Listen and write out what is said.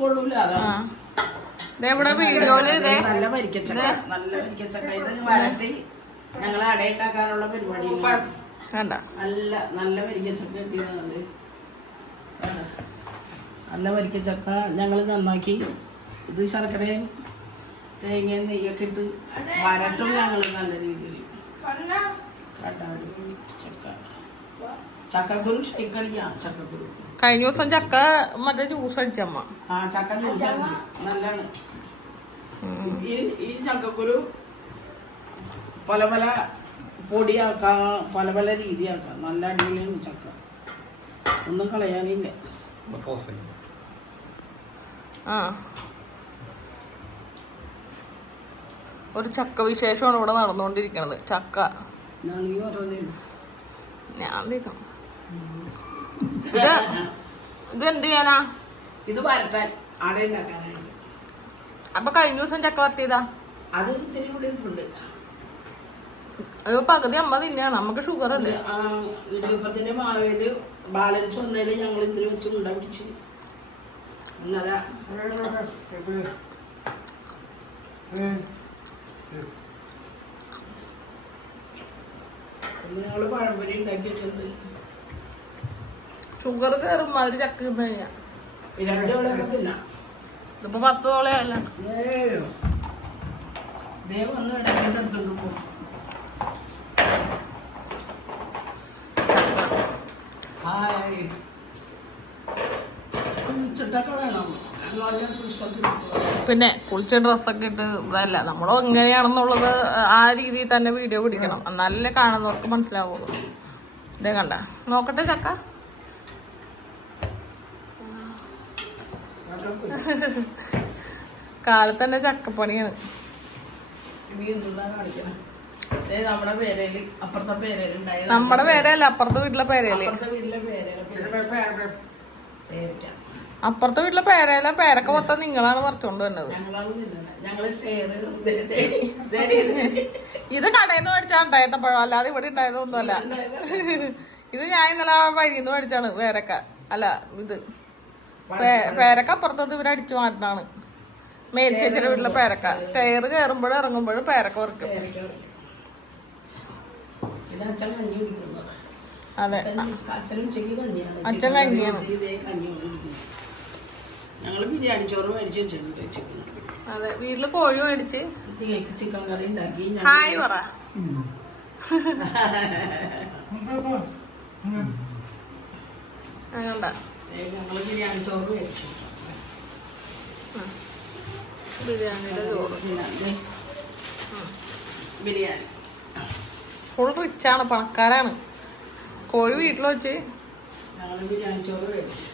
കൊള്ളൂല. ഇവിടെ വീഡിയോയില് നല്ല വരിക്കച്ചക്ക, നല്ല വരിക്കച്ചക്ക. ഇത് വരട്ടി ഞങ്ങൾ അടയുണ്ടാക്കാനുള്ള പരിപാടിയില്ല. നല്ല നല്ല വരിക്കച്ചക്ക കിട്ടിയത്. നല്ല വരിക്കച്ചക്ക ഞങ്ങൾ നന്നാക്കി ഇത് ശർക്കരയും തേങ്ങയും നെയ്യൊക്കെ ഇട്ട് വരട്ടും ഞങ്ങൾ നല്ല രീതിയിൽ. ചക്കക്കുരു ഷെയ്ക്കളിക്കാം. ചക്കക്കുരു കഴിഞ്ഞ ദിവസം ചക്ക മറ്റേ ജ്യൂസ് അടിച്ചമ്മ. ചക്ക ജ്യൂസ് അടിച്ച് നല്ലതാണ്. ഈ ചക്കക്കുരു പല പല പൊടിയാക്കാം, പല പല രീതിയാക്കാം. നല്ല അടിപൊളിയാണ് ചക്ക, ഒന്നും കളയാനില്ല. ഒരു ചക്ക വിശേഷമാണ് ഇവിടെ നടന്നുകൊണ്ടിരിക്കണത്. ചക്ക ഞാൻ ഇത് എന്ത് ചെയ്യാനാ? ഇത് വരട്ടാൻ അടയുണ്ടാക്കാനായിട്ട്. അപ്പൊ കഴിഞ്ഞ ദിവസം ചക്ക വരട്ടിയതാ. അത് ഇത്തിരി കൂടി ഉണ്ട്. അത് പകുതി അമ്മ തിന്നെയാണ്. നമുക്ക് ഷുഗർ അല്ലേ. ഇടിയപ്പത്തിന്റെ മാവേല് ബാലൻസ് വന്നതില് ഞങ്ങൾ ഇത്തിരി വെച്ച് ഉണ്ട പിടിച്ച് ഞങ്ങള് പഴംപൊരി ഉണ്ടാക്കിയിട്ടുണ്ട്. ഷുഗർ കയറും അതിൽ ചക്ക തിന്നു കഴിഞ്ഞാ. ഇതിപ്പോ 10 തോളയല്ല. പിന്നെ കുളിച്ച ഡ്രസ്സൊക്കെ ഇട്ട് ഇതല്ല നമ്മൾ എങ്ങനെയാണെന്നുള്ളത് ആ രീതിയിൽ തന്നെ വീഡിയോ പിടിക്കണം. എന്നാലല്ലേ കാണുന്നവർക്ക് മനസ്സിലാവുള്ളൂ. ഇതേ കണ്ട നോക്കട്ടെ ചക്ക. കാലത്ത് തന്നെ ചക്കപ്പണിയാണ്. നമ്മുടെ പേരല്ല, അപ്പുറത്തെ വീട്ടിലെ പേരയില്. അപ്പുറത്തെ വീട്ടിലെ പേരയില പേരൊക്കെ മൊത്തം നിങ്ങളാണ് പറിച്ചോണ്ട് വന്നത്. ഇത് കടയിൽ നിന്ന് മേടിച്ചാണ് ഉണ്ടായത്തപ്പോഴോ, അല്ലാതെ ഇവിടെ ഉണ്ടായതൊന്നുമല്ല. ഇത് ഞാൻ ഇന്നലെ വഴിയിൽ നിന്ന് മേടിച്ചാണ് പേരക്ക. അല്ല ഇത് പേരക്ക അപ്പുറത്തത് ഇവര് അടിച്ചു മാറ്റാണ്. മേരിച്ചേച്ചിയുടെ വീട്ടിലെ പേരക്ക. സ്റ്റെയർ കയറുമ്പോഴും ഇറങ്ങുമ്പോഴും പേരക്ക വറക്കും. അതെ, അച്ഛൻ കഞ്ഞിയാണ്. ഞങ്ങള് ബിരിയാണി ചോറ് മേടിച്ച് വെച്ചിട്ടുണ്ട്. അതെ, വീട്ടില് കോഴി മേടിച്ച് ചിക്കൻ കറി ഉണ്ടാക്കി. ഹായ് പറ. ഞങ്ങള് ബിരിയാണി ചോറ് മേടിച്ചു. ബിരിയാണിയുടെ ചോറ് ബിരിയാണി ഫുൾ റിച്ചാണ്, പണക്കാരാണ്. കോഴി വീട്ടിൽ വെച്ച് ഞങ്ങള് ബിരിയാണി ചോറ് മേടിച്ചു.